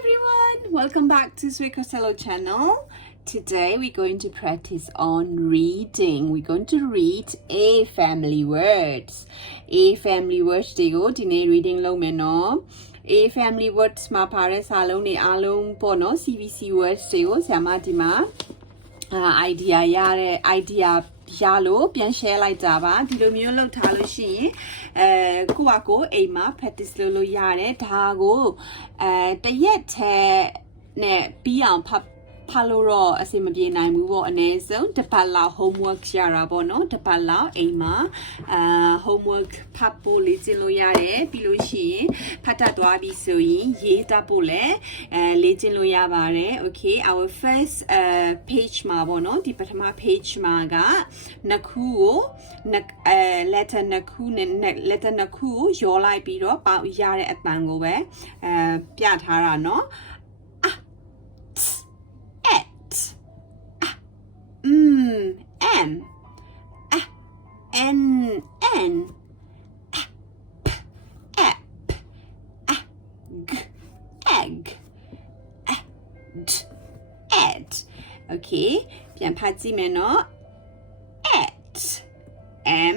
everyone, welcome back to Costello channel. Today we're going to practice on reading. We're going to read A family words. A family words digo dine reading lo meno. A family words ma pare salon ni along pono CVC words digo sama dima idea yare idea ရလို့ပြန် share လိုက်ကြပါဒီလိုမျိုးလုပ်ထားလို့ရှိရင်ကိုယ့်ကိုအိမ်မှာ practice လုပ်လို့ရတယ်ဒါကိုတရက်ထဲနဲ့ပြီးအောင်ဖတ်လို့တော့အဆင်မပြေနိုင်ဘူးပေါ့အနည်းဆုံးတစ်ပတ်လောက် homework ရတာပေါ့နော်တစ်ပတ်လောက်အိမ်မှာhomework ဖတ်ဖို့လေ့ကျင့်လို့ရတယ်ပြီးလို့ရှိရင်ဖတ်တတ်သွားပြီဆိုရင်ရေးတတ်ဖို့လည်းလေ့ကျင့်လို့ရပါတယ် okay our first page မှာပေါ့နော်ဒီပထမ page မှာကနှစ်ခုကိုletter နှစ်ခုနဲ့ letter နှစ်ခုကိုရောလိုက်ပြီးတော့ပေါရတဲ့အတန်ကိုပဲပြထားတာเนาะM N N G egg D ed okay ပြန်ဖတ်ကြည့်မယ်နော် at M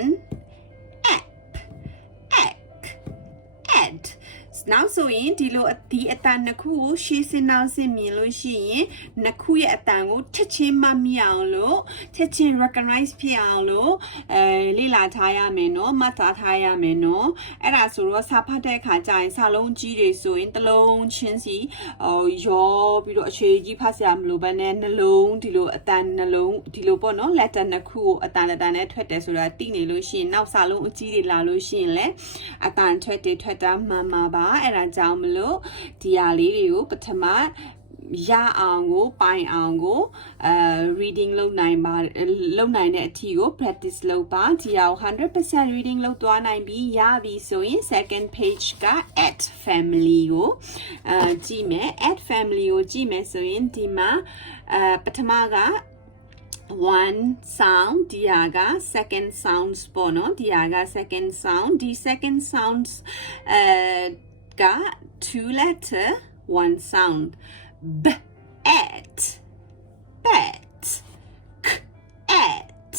N app egg ed now ဆိုရင်ဒီလိုဒီအတန်နှစ်ခုကိုရှေ့စနောက်စမြင်လို့ရှိရင်နှစ်ခုရဲ့အတန်ကိုချက်ချင်းမမြင်အောင်လို့ချက်ချင်း recognize ဖြစ်အောင်လို့လေ့လာထားရမယ်နော်မှတ်သားထားရမယ်နော်အဲ့ဒါဆိုတော့စာဖတ်တဲ့အခါကျရင်စာလုံးကြီးတွေဆိုရင်တစ်လုံးချင်းစီရောပြီးတော့အခြေကြီးဖတ်စရာမလိုဘဲနဲ့နှလုံးဒီလိုအတန်နှလုံးဒီလိုပေါ့နော် letter နှစ်ခုကိုအတန်နဲ့ထွက်တယ်ဆိုတာသိနေလို့ရှိရင်နောက်စာလုံးအကြီးတွေလာလို့ရှိရင်လည်းအတန်ထွက်တာမှန်ပါပါအဲ့ဒါကြောင့်မလို့ဒီဟာလေးတွေကိုပထမရအောင်ကိုပိုင်အောင်ကို reading လုပ်နိုင်တဲ့အထီကို practice လုပ်ပါဒီဟာကို100% reading လုပ်သွားနိုင်ပြီးရပြီဆိုရင် second page က at family ကိုကြည့်မယ် at family ကိုကြည့်မယ်ဆိုရင်ဒီမှာပထမကone sound ဒီဟာက second sounds ပေါ့နော်ဒီဟာက second sound ဒီ second sounds got two letter one sound b at bet k at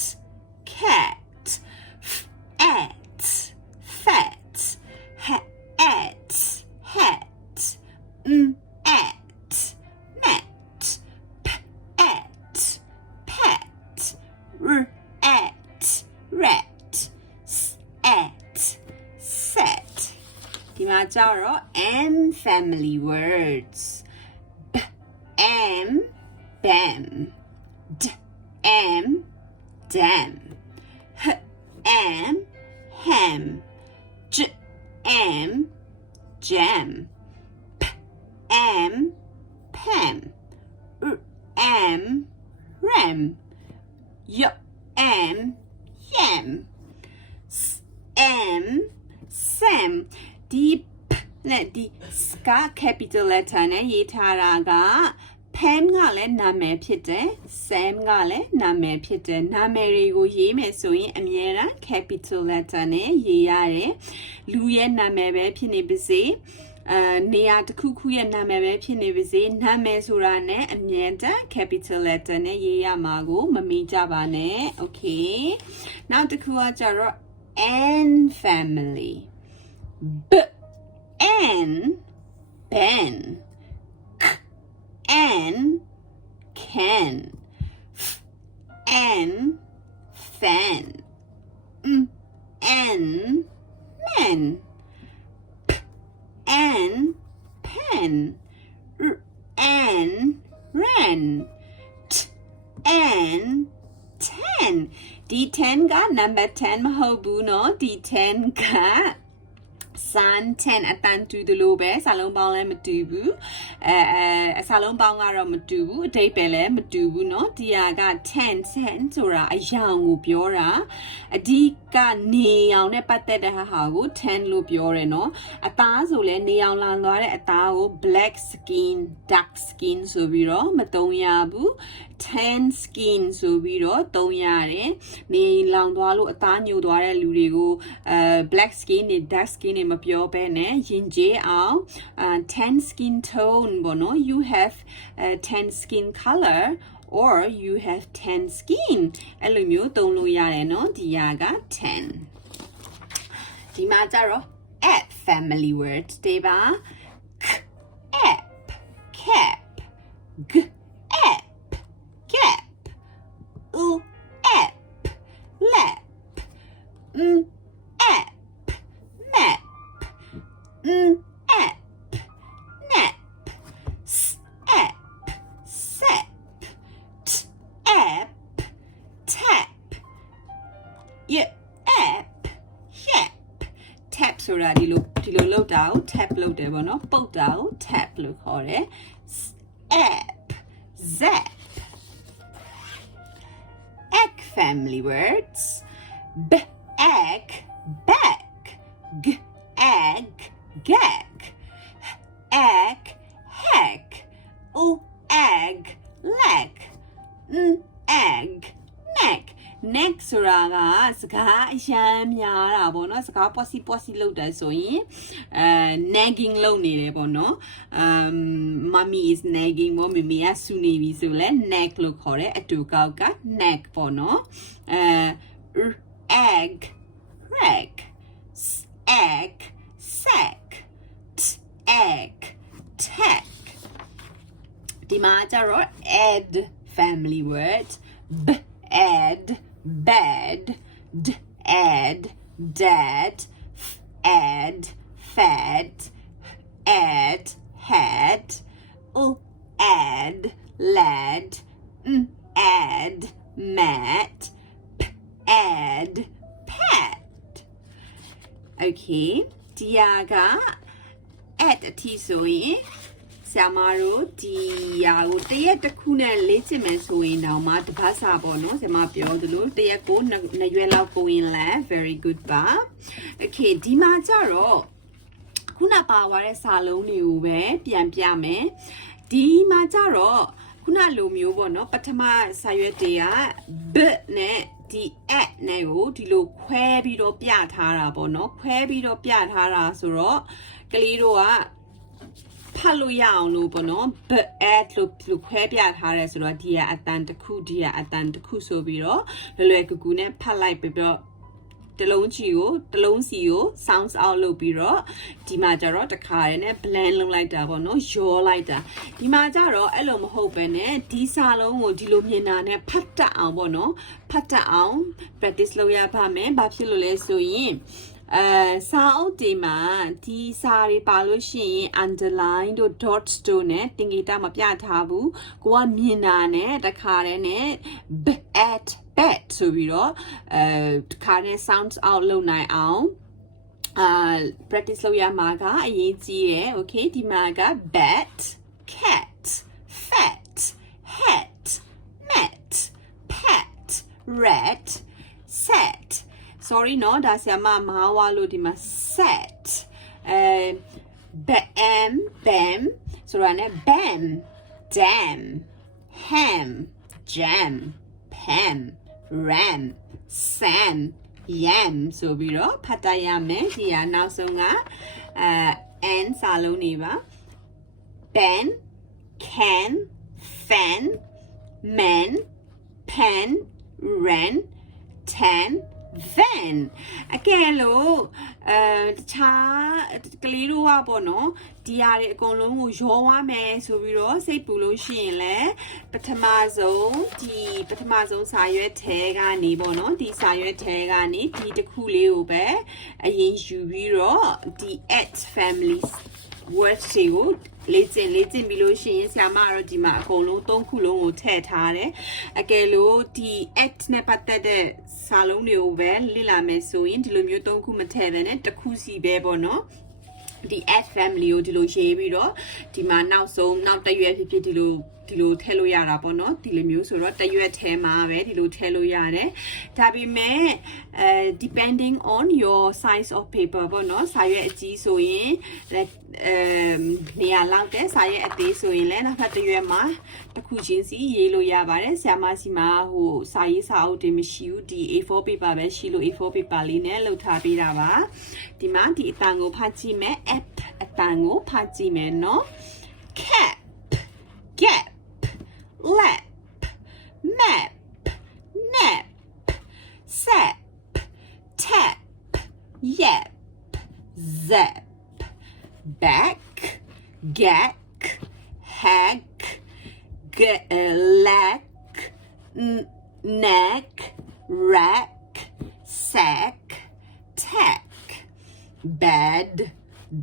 cat f at fat h at hat at met p at pet r at rat s at set ဒီမှာကျတော့ M family words B M bam D M dam H M ham J M jam P M pam R M ram Y M yam S M sam ဒီနဲ့ဒီ ska capital letter နဲ့ရေးထားတာက Pam ကလည်းနာမည်ဖြစ်တယ် Sam ကလည်းနာမည်ဖြစ်တယ်နာမည်တွေကိုရေးမယ်ဆိုရင်အမြဲတမ်း capital letter နဲ့ရေးရတယ်လူရဲ့နာမည်ပဲဖြစ်နေပါစေနေရာတစ်ခုခုရဲ့နာမည်ပဲဖြစ်နေပါစေနာမည်ဆိုတာနဲ့အမြဲတမ်း capital letter နဲ့ရေးရမှာကိုမမေ့ကြပါနဲ့ okay နောက်တစ်ခုကကျတော့ N family B N ben K N can F N fan N men P N pen R N ran T N ten ဒီ 10 က number 10 မဟုတ်ဘူးเนาะဒီ 10 ကSun 10အတန်တူတယ်လို့ပဲစာလုံးပေါင်းလည်းမတူဘူးစာလုံးပေါင်းကတော့မတူဘူးအဓိပ္ပာယ်လည်းမတူဘူးเนาะဒီဟာက10ဆိုတာအယောင်ကိုပြောတာအဓိကနေအောင်နဲ့ပတ်သက်တဲ့ဟာကို10လို့ပြောတယ်เนาะအသားဆိုလည်းနေအောင်လာသွားတဲ့အသားကို black skin dark skin ဆိုပြီးတော့မသုံးရဘူး tan skin ဆိုပြီးတော့သုံးရတယ်နေလောင်သွားလို့အသားညိုသွားတဲ့လူတွေကိုblack skin နဲ့ dark skin နဲ့ မပြောဘဲနဲ့ယဉ်ကျေးအောင် 10 skin tone ပေါ့နော် you have 10 skin color or you have 10 skin အဲ့လိုမျိုးသုံးလို့ရတယ်နော်ဒီဟာက10ဒီမှာကျတော့ app family words တွေပါ app cap g app cap u app lap app map app nap s app sap t app tap y app yap tap ဆိုတာဒီလိုလောက်တာကို tap လုပ်တယ်ပေါ့နော်ပုတ်တာကို tap လို့ခေါ်တယ် app zap egg family words b egg back g egg gag egg heck o egg leg egg neck neck ဆိုတာကစကားအရန်များတာပေါ့နော်စကား possible လုပ်တယ်ဆိုရင်nagging လုပ်နေတယ်ပေါ့နော်mommy is nagging ပေါ့မမေကဆူနေပြီဆိုလဲ neck လို့ခေါ်တယ်အတူကောက်က neck ပေါ့နော်egg rag egg sack egg tack ဒီမှာကျတော့ add family words b add bed d add dad f add fed add had add lad add mat p add pet okay ဒီက add အထိဆိုရင်ဆရာမတို့ဒီဟာကိုတရက်တစ်ခုနဲ့လေ့ကျင့်မယ်ဆိုရင်တော့မှတပတ်စာပေါ့နော်ဆရာမပြောသလိုတရက်ကို2ရွက်လောက်ပို့ရင်လည်း very good ပါ okay ဒီမှာကျတော့ခုနပါသွားတဲ့စာလုံးတွေကိုပဲပြန်ပြမယ်ဒီမှာကျတော့ခုနလိုမျိုးပေါ့နော်ပထမစာရွက်တွေက b နဲ့ဒီ at နဲ့ကိုဒီလိုခွဲပြီးတော့ပြထားတာပေါ့နော်ခွဲပြီးတော့ပြထားတာဆိုတော့ကလေးတို့ကဖတ်လို့ရအောင်လို့ပေါ့နော် but add လို့ခွဲပြထားတယ်ဆိုတော့ဒီကအတန်တစ်ခုဒီကအတန်တစ်ခုဆိုပြီးတော့လွယ်ကူကူနဲ့ဖတ်လိုက်ပြီးတော့တလုံးစီကို sounds out လုပ်ပြီးတော့ဒီမှာကျတော့တခါရယ်နဲ့ blend လုပ်လိုက်တာပေါ့နော်ရောလိုက်တာဒီမှာကျတော့အဲ့လိုမဟုတ်ပဲနဲ့ဒီစာလုံးကိုဒီလိုမြင်တာနဲ့ဖတ်တတ်အောင်ပေါ့နော်ဖတ်တတ်အောင် practice လုပ်ရပါမယ်ဘာဖြစ်လို့လဲဆိုရင်စာအုပ်တွေမှာဒီစာတွေပါလို့ရှိရင် underline တို့ dots တို့နဲ့တင်ဂီတာမပြထားဘူးကိုကမြင်တာနဲ့တခါတည်းနဲ့ at bet ဆိုပြီးတော့တခါတည်း sounds out လုပ်နိုင်အောင် practice လုပ်ရမှာကအရေးကြီးတယ် okay ဒီမှာက bet cat fat hat met pet rat set sorry နော်ဒါဆရာမမဟာဝါလို့ဒီမှာ set bam bam ဆိုတာနဲ့ bam dam ham jam pam ram sam yam ဆိုပြီးတော့ဖတ်တတ်ရမယ်ဒီကနောက်ဆုံးကn စာလုံးနေပါ ban can fan man pen ran tan van အကယ်လို့တခြားကလေးတို့ကပေါ့နော်ဒီဟာတွေအကုန်လုံးကိုရောသွားမယ်ဆိုပြီးတော့စိတ်ပူလို့ရှိရင်လည်းပထမဆုံးစာရွက်ထဲကနေပေါ့နော်ဒီစာရွက်ထဲကနေဒီတစ်ခုလေးကိုပဲအရင်ယူပြီးတော့ဒီ at family words တွေကိုလေ့ကျင့်ပြီးလို့ရှိရင်ဆရာမကတော့ဒီမှာအကုန်လုံး3ခုလုံးကိုထည့်ထားတယ်အကယ်လို့ဒီ at နဲ့ပတ်သက်တဲ့စာလုံးတွေကိုပဲလေ့လာမယ်ဆိုရင်ဒီလိုမျိုး3ခုမထည့်ဘဲနဲ့တစ်ခုစီပဲပေါ့နော်ဒီ at family ကိုဒီလိုရေးပြီးတော့ဒီမှာနောက်တစ်ရွက်ဖြစ်ဒီလို ဒီလိုထည့်လို့ရတာပေါ့နော်ဒီလိုမျိုးဆိုတော့တရွက်ထဲမှာပဲဒီလိုထည့်လို့ရတယ်ဒါပေမဲ့ depending on your size of paper ပေါ့နော်စာရွက်အကြီးဆိုရင်နေရာလောက်တဲ့စာရွက်အသေးဆိုရင်လည်းနောက်ထပ်တရွက်မှာတစ်ခုချင်းစီရေးလို့ရပါတယ်ဆရာမစီမှာဟိုစာရေးစာအုပ်တွေမရှိဘူးဒီ A4 paper ပဲရှိလို့ A4 paper လေးနဲ့လုပ်ထားပေးတာပါဒီမှာဒီအတန်ကိုဖတ်ကြည့်မယ် app အတန်ကိုဖတ်ကြည့်မယ်နော် cap gap lap map nap sap tap yap zap back gack hack lack neck rack sack tack bad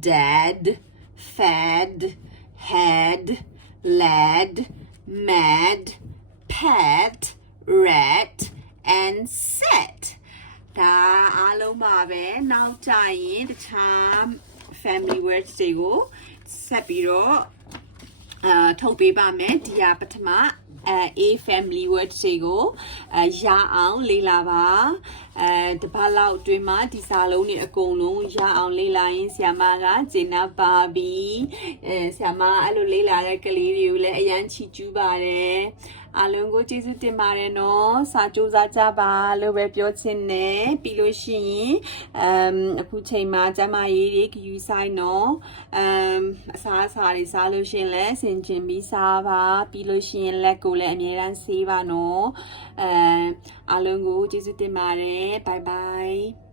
dad fad had lad mad pad rat and set ဒါအားလုံးပါပဲနောက်ကြရင်တခြား family words တွေကိုဆက်ပြီးတော့ထုတ်ပေးပါမယ်ဒီဟာပထမA family words တွေကိုရအောင်လေ့လာပါတပတ်လောက်အတွင်းမှာဒီစာလုံးတွေအကုန်လုံးရအောင်လေ့လာရင်ဆရာမကကျေနပ်ပါပြီဆရာမအဲ့လိုလေ့လာတဲ့ကလေးတွေကိုလည်းအရန်ချီးကျူးပါတယ်အားလုံးကိုကျေးဇူးတင်ပါတယ်နော်စာကြိုးစားကြပါလို့ပဲပြောချင်တယ်ပြီးလို့ရှိရင်အခုချိန်မှာကျမရေးတွေဂယူဆိုင်နော်အစားအစာတွေစားလို့ရှိရင်လည်းဆင်ခြင်ပြီးစားပါပြီးလို့ရှိရင်လက်ကိုလည်းအမြဲတမ်းဆေးပါနော်အားလုံးကိုကျေးဇူးတင်ပါတယ်ဘိုင်ဘိုင်